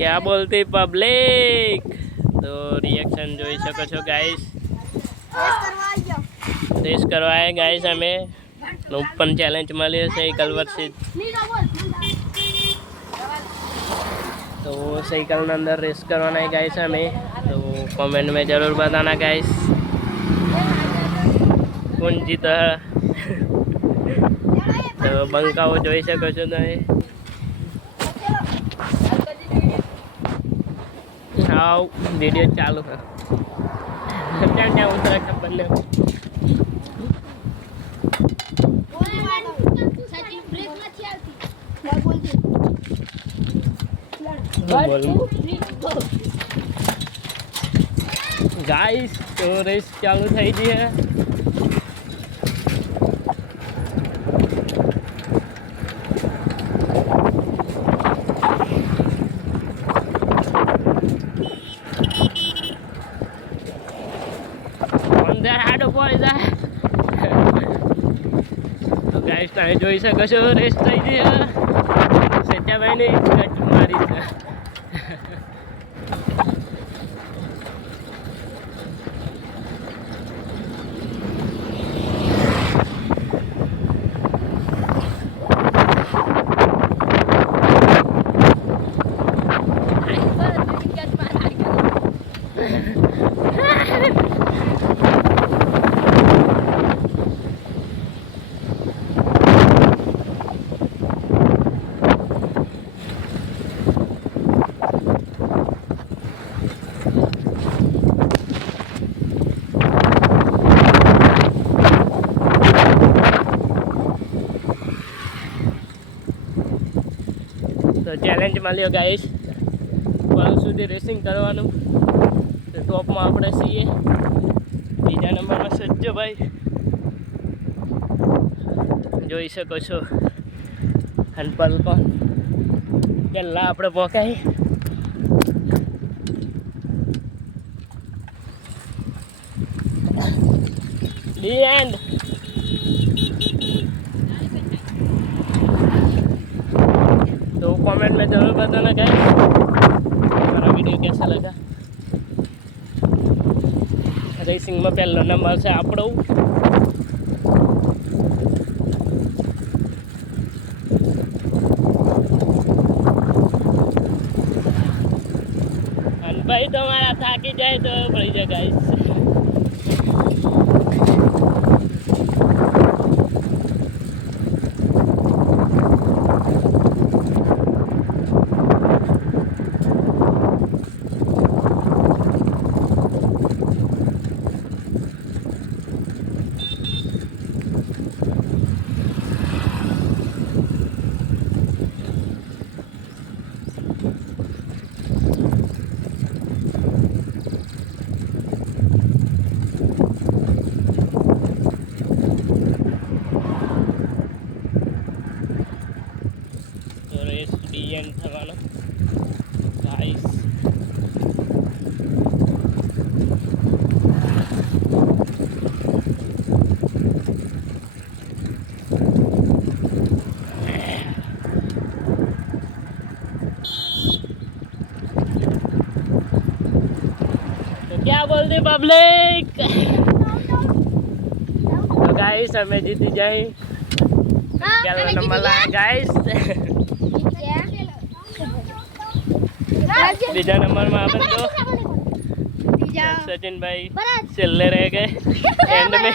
क्या बोलती पब्लिक? तो रिएक्शन જોઈ શકો છો ગાઈસ. રેસ કરવા આયા ગાઈસ અમે. ઓપન ચેલેન્જ મળ્યો છે સાયકલ વર્ષિત. तो साइकिल के अंदर रेस करवाना है गाइस हमें. तो कमेंट में ज़रूर बताना गाइस कौन जीता है. तो बंकाओ જોઈ શકો છો તમે. आओ वीडियो चालू है. क्या उतरा खबर नहीं. गाइस तो रेस चालू થઈ ગઈ है. અંદર આડો પડી જાય. તો ગાઈસ તમે જોઈ શકો છો રેસ થઈ ગઈ છે. સત્યાભાઈને કટ મારી છે. तो चैलेंज મળ્યો ગાઈસ. પણ સુધી રેસિંગ કરવાનું. તો ટોપમાં આપણે છીએ. બીજા નંબરમાં સજ્જભાઈ જોઈ શકો છો. અને પલકોન પહેલાં આપણે પહોંચાઈ. The end. तो कमेंट में ज़रूर बताना गाइस हमारा वीडियो कैसा लगा. रेसिंग में पहला नंबर से આપણો. અને ભાઈ તમારા થાકી જાય તો પડી જાય ગાઈસ. એન્ડ થવાનો ગાઈસ. तो क्या बोलते पब्लिक? तो गाइस हमें जीती जाए. क्या नंबर लाया गाइस. बीजा नंबर में अपन तो सचिन भाई चल रहे गए एंड में.